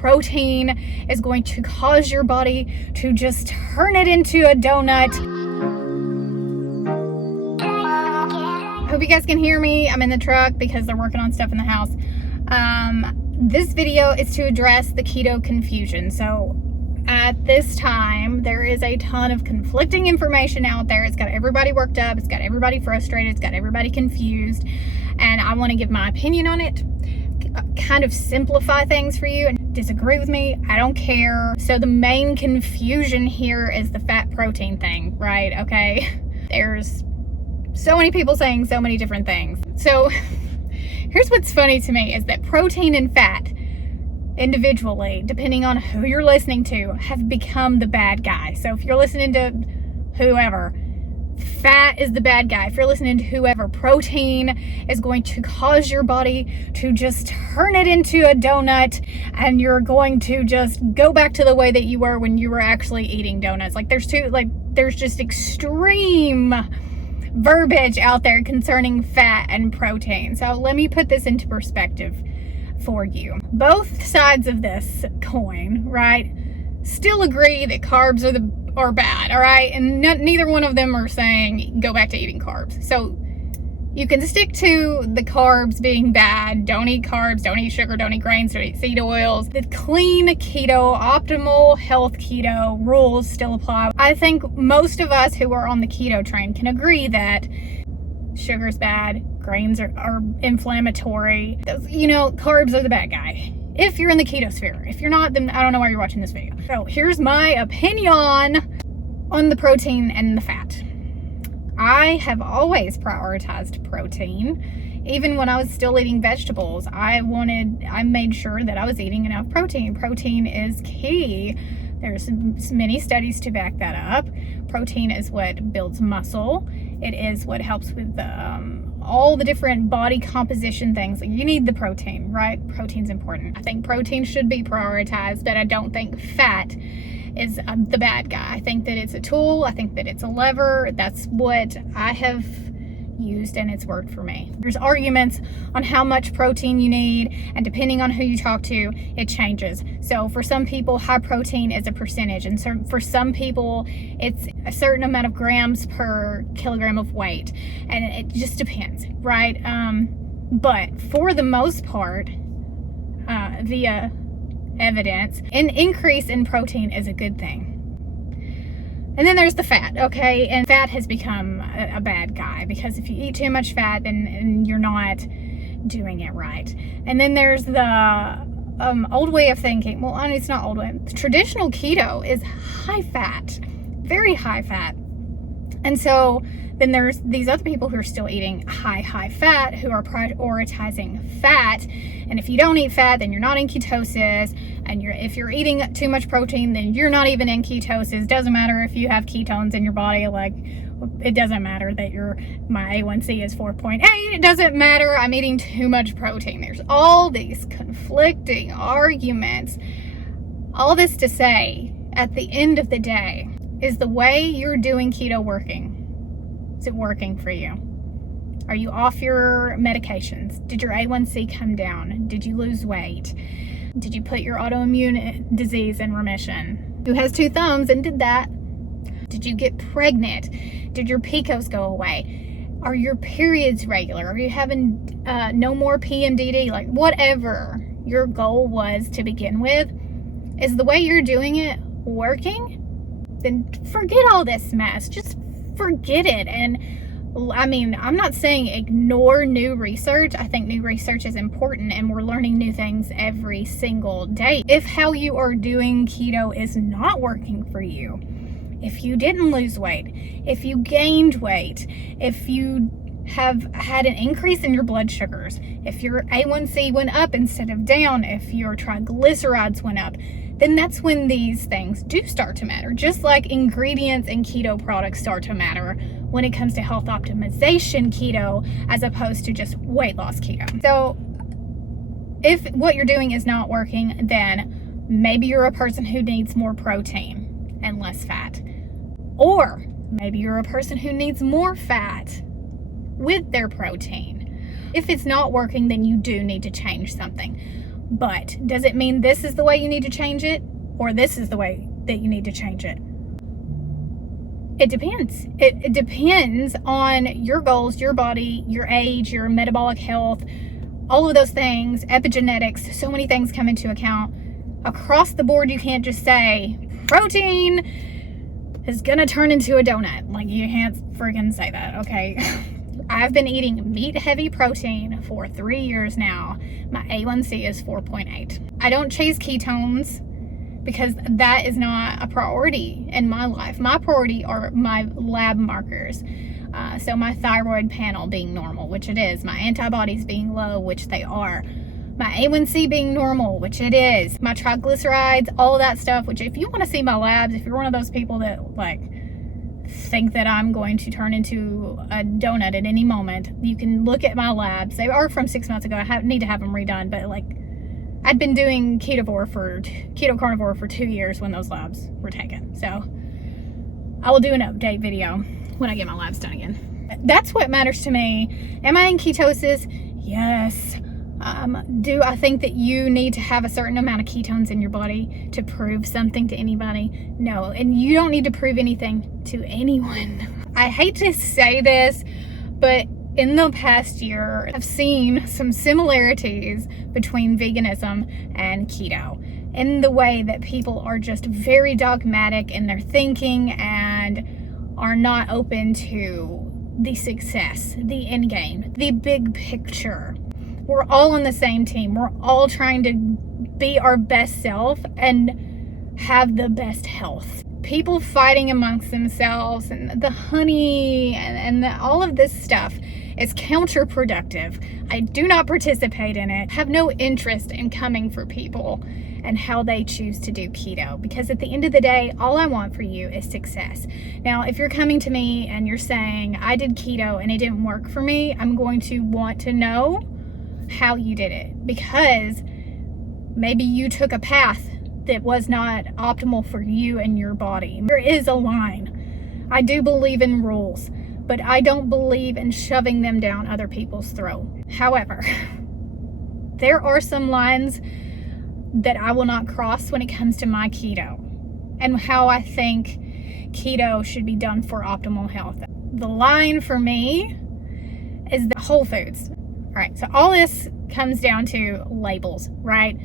protein is going to cause your body to just turn it into a donut. I hope you guys can hear me. I'm in the truck because they're working on stuff in the house. This video is to address the keto confusion. So at this time, there is a ton of conflicting information out there. It's got everybody worked up. It's got everybody frustrated. It's got everybody confused. And I want to give my opinion on it, kind of simplify things for you. And disagree with me, I don't care. So the main confusion here is the fat protein thing, right? Okay. There's so many people saying so many different things. So here's what's funny to me is that protein and fat individually, depending on who you're listening to, have become the bad guy. So if you're listening to whoever, fat is the bad guy. If you're listening to whoever, protein is going to cause your body to just turn it into a donut, and you're going to just go back to the way that you were when you were actually eating donuts. There's just extreme verbiage out there concerning fat and protein. So let me put this into perspective for you. Both sides of this coin, right, still agree that carbs are bad, all right? And neither one of them are saying go back to eating carbs. So you can stick to the carbs being bad. Don't eat carbs, don't eat sugar, don't eat grains, don't eat seed oils. The clean keto, optimal health keto rules still apply. I think most of us who are on the keto train can agree that sugar's bad, grains are inflammatory. Carbs are the bad guy. If you're in the keto sphere. If you're not, then I don't know why you're watching this video. So here's my opinion on the protein and the fat. I have always prioritized protein. Even when I was still eating vegetables, I made sure that I was eating enough protein. Protein is key. There's many studies to back that up. Protein is what builds muscle. It is what helps with all the different body composition things. You need the protein, right? Protein's important. I think protein should be prioritized, but I don't think fat is the bad guy. I think that it's a tool. I think that it's a lever. That's what I have used, and it's worked for me. There's arguments on how much protein you need, and depending on who you talk to, it changes. So for some people, high protein is a percentage, and so for some people, it's a certain amount of grams per kilogram of weight, and it just depends, right? But for the most part, via evidence, an increase in protein is a good thing. And then there's the fat, okay? And fat has become a bad guy, because if you eat too much fat, then you're not doing it right. And then there's the old way of thinking. Well, it's not old way. Traditional keto is high fat, very high fat. And so then there's these other people who are still eating high fat, who are prioritizing fat. And if you don't eat fat, then you're not in ketosis. And if you're eating too much protein, then you're not even in ketosis. Doesn't matter if you have ketones in your body. It doesn't matter that my A1C is 4.8. It doesn't matter. I'm eating too much protein. There's all these conflicting arguments. All this to say, at the end of the day, is the way you're doing keto working? Is it working for you? Are you off your medications? Did your A1C come down? Did you lose weight? Did you put your autoimmune disease in remission? Who has two thumbs and did that? Did you get pregnant? Did your PCOS go away? Are your periods regular? Are you having no more PMDD? Whatever your goal was to begin with, is the way you're doing it working? Then forget all this mess. Just forget it. And I'm not saying ignore new research. I think new research is important, and we're learning new things every single day. If how you are doing keto is not working for you, if you didn't lose weight, if you gained weight, if you have had an increase in your blood sugars, if your A1C went up instead of down, if your triglycerides went up, then that's when these things do start to matter. Just like ingredients in keto products start to matter when it comes to health optimization keto, as opposed to just weight loss keto. So if what you're doing is not working, then maybe you're a person who needs more protein and less fat. Or maybe you're a person who needs more fat with their protein. If it's not working, then you do need to change something. But does it mean this is the way you need to change it, or this is the way that you need to change it? It depends. It depends on your goals, your body, your age, your metabolic health, all of those things, epigenetics. So many things come into account. Across the board, you can't just say protein is gonna turn into a donut. Like, you can't freaking say that, okay? I've been eating meat-heavy protein for 3 years now. My A1C is 4.8. I don't chase ketones because that is not a priority in my life. My priority are my lab markers. So my thyroid panel being normal, which it is. My antibodies being low, which they are. My A1C being normal, which it is. My triglycerides, all of that stuff, which if you want to see my labs, if you're one of those people that like think that I'm going to turn into a donut at any moment, you can look at my labs. They are from 6 months ago. I need to have them redone, but like, I'd been doing keto carnivore for 2 years when those labs were taken. So I will do an update video when I get my labs done again. That's what matters to me. Am I in ketosis? Yes. Do I think that you need to have a certain amount of ketones in your body to prove something to anybody? No. And you don't need to prove anything to anyone. I hate to say this, but in the past year, I've seen some similarities between veganism and keto in the way that people are just very dogmatic in their thinking and are not open to the success, the end game, the big picture. We're all on the same team. We're all trying to be our best self and have the best health. People fighting amongst themselves and the honey and all of this stuff is counterproductive. I do not participate in it. I have no interest in coming for people and how they choose to do keto, because at the end of the day, all I want for you is success. Now, if you're coming to me and you're saying, I did keto and it didn't work for me, I'm going to want to know how you did it, because maybe you took a path that was not optimal for you and your body. There is a line. I do believe in rules, but I don't believe in shoving them down other people's throat. However, there are some lines that I will not cross when it comes to my keto and how I think keto should be done for optimal health. The line for me is the whole foods. All right, so all this comes down to labels, right?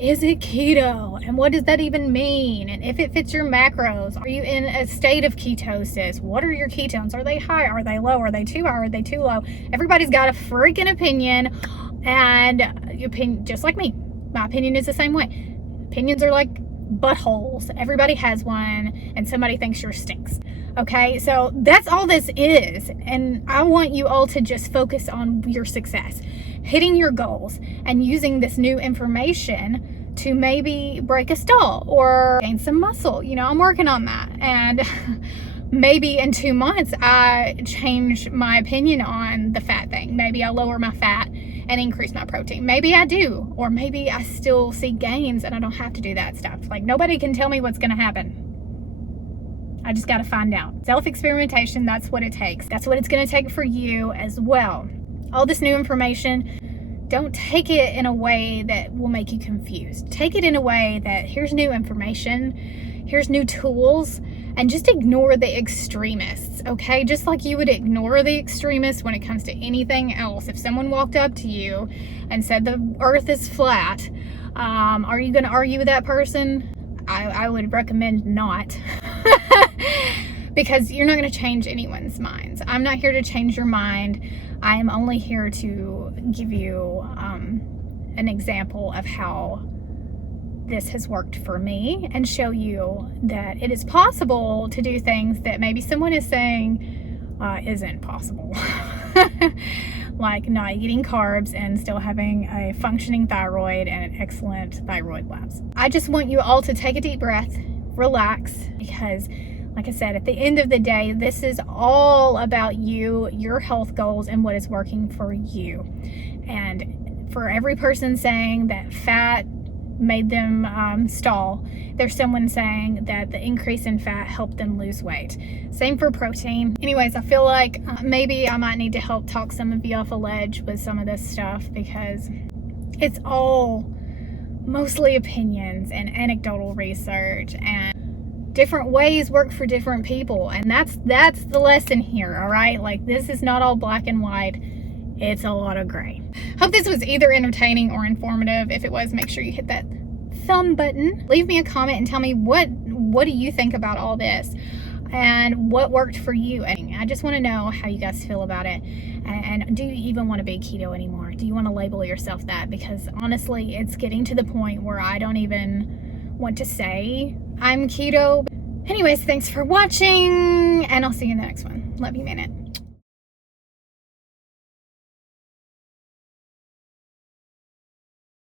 Is it keto? And what does that even mean? And if it fits your macros, are you in a state of ketosis? What are your ketones? Are they high? Are they low? Are they too high? Are they too low? Everybody's got a freaking opinion, and your opinion, just like me, my opinion is the same way. Opinions are like buttholes. Everybody has one, and somebody thinks yours stinks. Okay, so that's all this is. And I want you all to just focus on your success, hitting your goals, and using this new information to maybe break a stall or gain some muscle. You know, I'm working on that. And maybe in 2 months, I change my opinion on the fat thing. Maybe I lower my fat and increase my protein. Maybe I do. Or maybe I still see gains and I don't have to do that stuff. Like, nobody can tell me what's going to happen. I just got to find out. Self-experimentation, that's what it takes. That's what it's going to take for you as well. All this new information, don't take it in a way that will make you confused. Take it in a way that here's new information, here's new tools, and just ignore the extremists, okay? Just like you would ignore the extremists when it comes to anything else. If someone walked up to you and said the earth is flat, are you going to argue with that person? I would recommend not. Because you're not going to change anyone's minds. I'm not here to change your mind. I am only here to give you an example of how this has worked for me and show you that it is possible to do things that maybe someone is saying isn't possible. Like not eating carbs and still having a functioning thyroid and an excellent thyroid labs. I just want you all to take a deep breath, relax, because like I said, at the end of the day, this is all about you, your health goals, and what is working for you. And for every person saying that fat made them stall, there's someone saying that the increase in fat helped them lose weight. Same for protein. Anyways, I feel like maybe I might need to help talk some of you off a ledge with some of this stuff, because it's all mostly opinions and anecdotal research, and different ways work for different people, and that's the lesson here. All right, like, this is not all black and white. It's a lot of gray. Hope this was either entertaining or informative. If it was, make sure you hit that thumb button. Leave me a comment and tell me what do you think about all this and what worked for you. And I just want to know how you guys feel about it. And do you even want to be keto anymore? Do you want to label yourself that? Because honestly, it's getting to the point where I don't even want to say I'm keto. Anyways, thanks for watching, and I'll see you in the next one. Love you, man.